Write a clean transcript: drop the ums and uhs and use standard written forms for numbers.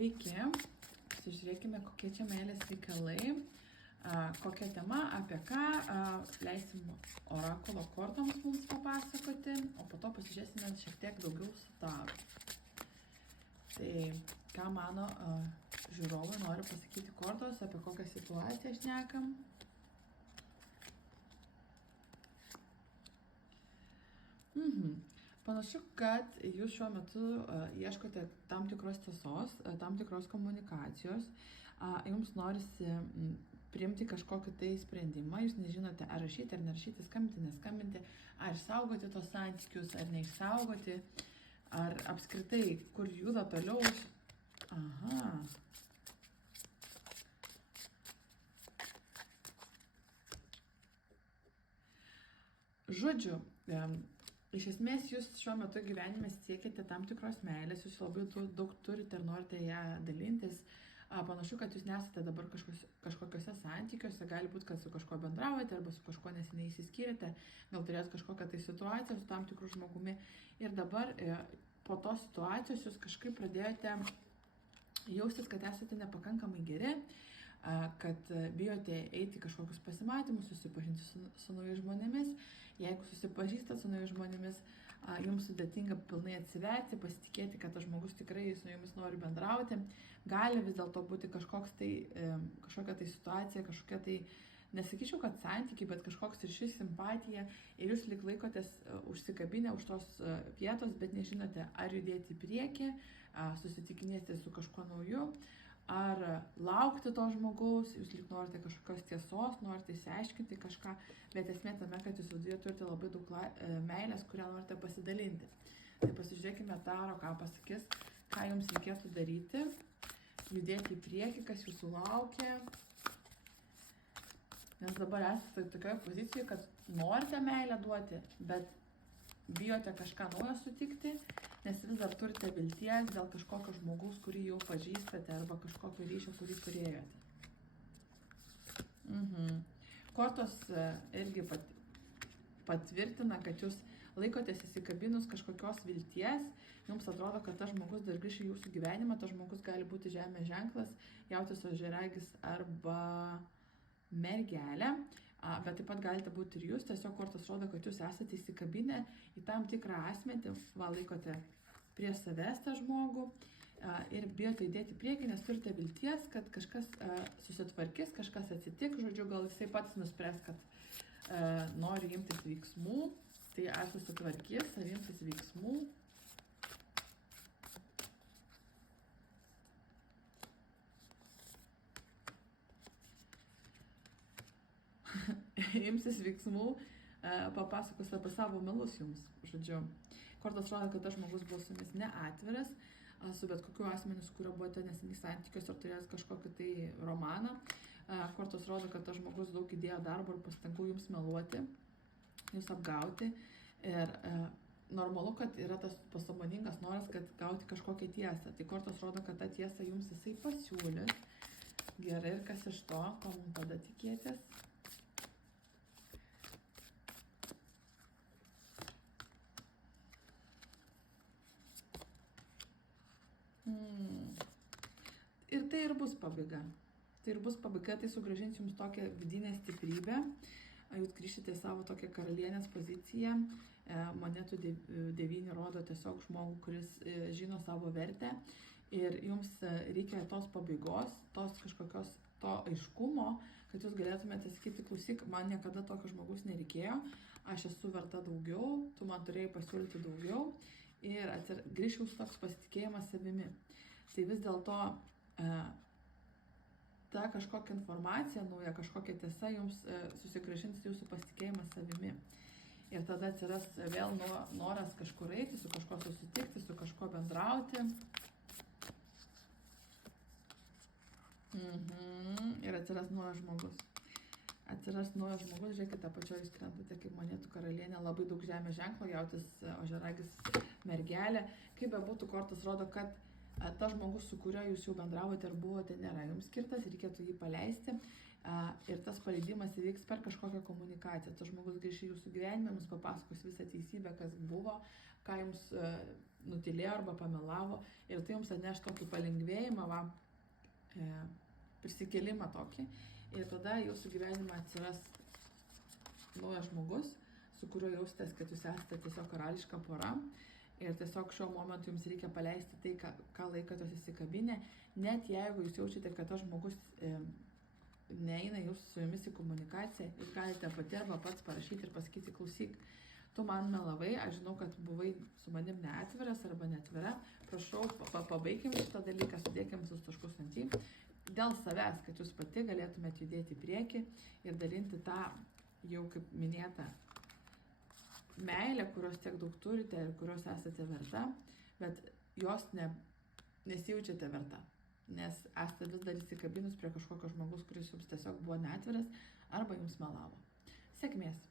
Sveiki, pasižiūrėkime, kokie čia meilės reikalai, kokia tema, apie ką, leisim orakulo kortoms mums papasakoti, o po to pasižiūrėsime šiek tiek daugiau su taru. Tai ką mano žiūrovai nori pasakyti kortos, apie kokią situaciją šnekam. Panašu, kad jūs šiuo metu ieškote tam tikros tiesos, tam tikros komunikacijos, jums norisi priimti kažkokį tai sprendimą, jūs nežinote, ar rašyti, ar nerašyti, skambinti, neskambinti, ar išsaugoti tos santykius, ar neišsaugoti, ar apskritai, kur juda toliau. Aha. Žodžiu, iš esmės jūs šiuo metu gyvenime siekite tam tikros meilės, jūs labai daug turite ir norite ją dalintis. Panašu, kad jūs nesate dabar kažkokiuose santykiuose, gali būti, kad su kažkuo bendraujate arba su kažkuo neseniai išsiskyrėte, gal turėjote kažkokią tai situaciją su tam tikru žmogumi ir dabar po tos situacijos jūs kažkaip pradėjote jaustis, kad esate nepakankamai geri, kad bijote eiti kažkokius pasimatymus, susipažinti su naujais žmonėmis. Jeigu susipažįstate su naujais žmonėmis, jums sudėtinga pilnai atsiverti, pasitikėti, kad tas žmogus tikrai su jumis nori bendrauti. Gali vis dėlto būti kažkokia tai situacija, kažkokia tai, nesakyčiau, kad santykiai, bet kažkoks ir šis simpatija ir jūs lyg laikotės užsikabinę už tos vietos, bet nežinote, ar judėti į priekį, susitikinėti su kažkuo nauju, ar laukti to žmogaus, jūs lyg norite kažkokios tiesos, norite išsiaiškinti kažką, bet esmė tame, kad jūs viduje turite labai daug meilės, kurią norite pasidalinti. Tai pasižiūrėkime taro, ką pasakys, ką jums reikėtų daryti, judėti į priekį, kas jūsų laukia. Nes dabar esate tokioje pozicijoje, kad norite meilę duoti, bet bijote kažką naujo sutikti, nes vis dar turite vilties dėl kažkokio žmogaus, kurį jau pažįstate, arba kažkokio ryšio, kurį turėjote. Kortos irgi patvirtina, kad jūs laikotės įsikabinus kažkokios vilties, jums atrodo, kad tas žmogus dar grįš į jūsų gyvenimą, tas žmogus gali būti žemės ženklas, jautis ožiaragis arba mergelė, bet taip pat galite būti ir jūs, tiesiog kortos rodo, kad jūs esate įsikabinę į tam tikrą asmenį, laikote prie savęs tą žmogų ir bijote judėti priekį, nes turite vilties, kad kažkas susitvarkys, kažkas atsitiks, žodžiu, gal jisai pats nuspręs, kad nori imtis veiksmų, tai ar susitvarkys, ar imtis veiksmų. Imsis veiksmų, papasakos apie savo melus jums, žodžiu. Kortos rodo, kad tas žmogus buvo su jumis neatviras, su bet kokiu asmeniu, su kuriuo buvote neseniai santykiuose ar turėjęs kažkokį tai romaną. Kortos rodo, kad tas žmogus daug įdėjo darbo ir pastangų jums meluoti, jūs apgauti. Ir normalu, kad yra tas pasąmoningas noras, kad gauti kažkokią tiesą. Tai kortos rodo, kad tą tiesą jums jisai pasiūlys. Gerai, ir kas iš to, ko mums tada tikėtis? Ir tai ir bus pabaiga. Tai ir bus pabaiga, tai sugrąžins jums tokią vidinę stiprybę. Jūs grįžite savo tokią karalienės poziciją. Monetų 9 rodo tiesiog žmogų, kuris žino savo vertę. Ir jums reikia tos pabaigos, tos kažkokios to aiškumo, kad jūs galėtumėte sakyti, klausyk, man niekada tokio žmogus nereikėjo, aš esu verta daugiau, tu man turėjai pasiūlyti daugiau. Ir grįš jūsų toks pasitikėjimas savimi. Tai vis dėlto ta kažkokia informacija nauja, kažkokia tiesa jums susigrąžins jūsų pasitikėjimą savimi. Ir tada atsiras vėl noras kažkur eiti, su kažkuo susitikti, su kažkuo bendrauti. Ir atsiras naujas žmogus. Žiūrėkite, apačioje jūs krentate kaip monetų karalienė, labai daug žemės ženklo, jautis ožiaragis mergelė. Kaip bebūtų, kortos rodo, kad tas žmogus, su kuriuo jūs jau bendravote ir buvote, nėra jums skirtas, reikėtų jį paleisti. Ir tas paleidimas įvyks per kažkokią komunikaciją. Tas žmogus grįš į jūsų gyvenimą, jums papasakos visą teisybę, kas buvo, ką jums nutilėjo arba pamelavo ir tai jums atneš tokį palengvėjimą, prisikėlimą tokį ir tada jūsų gyvenime atsiras naujas žmogus, su kuriuo jausitės, kad jūs esate tiesiog karališka pora ir tiesiog šiuo momentu jums reikia paleisti tai, ką laikotės įsikabinę, net jeigu jūs jaučiate, kad tas žmogus neina jūs su jumis į komunikaciją, jūs galite pati arba pats parašyti ir pasakyti, klausyk, tu man melavai, aš žinau, kad buvai su manim neatviras arba neatvira, prašau, pabaikim šitą dalyką, sudėkim visus taškus ant į, dėl savęs, kad jūs pati galėtumėte judėti į priekį ir dalinti tą, jau kaip minėta, meilę, kurios tiek daug turite ir kurios esate verta, bet jos nesijaučiate verta, nes esate vis dar įsikabinus prie kažkokio žmogus, kuris jums tiesiog buvo neatviras arba jums melavo. Sėkmės!